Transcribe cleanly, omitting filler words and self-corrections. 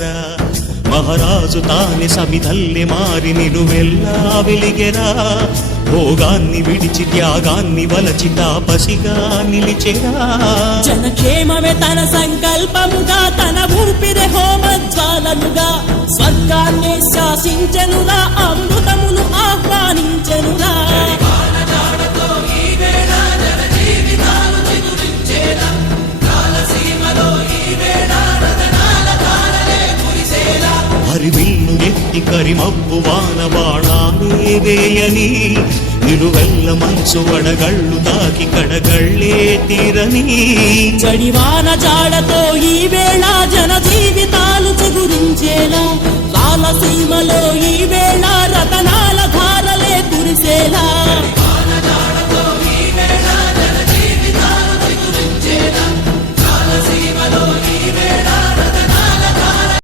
సాగరా మహారాజు తానే సమిధల్లె మారి నిలువెల్లా వెలిగెరా భోగాన్ని విడిచి త్యాగాన్ని వలచి తాపసిగా నిలిచెరా జనక్షేమమే తన సంకల్పముగా తన ఊపిరి హోమజ్వాలలుగా స్వర్గాన్ని శాసించెనురా అమృతమును ఆహ్వానించెనురా హరివిల్లు ఎత్తి కరిమబ్బు వాన బాణాలే వేయని నిలువెల్ల మనసు వడగళ్ళు తాకి కడగళ్ళే తీరని జడివాన జాడతో ఈ వేళ జన జీవితాలు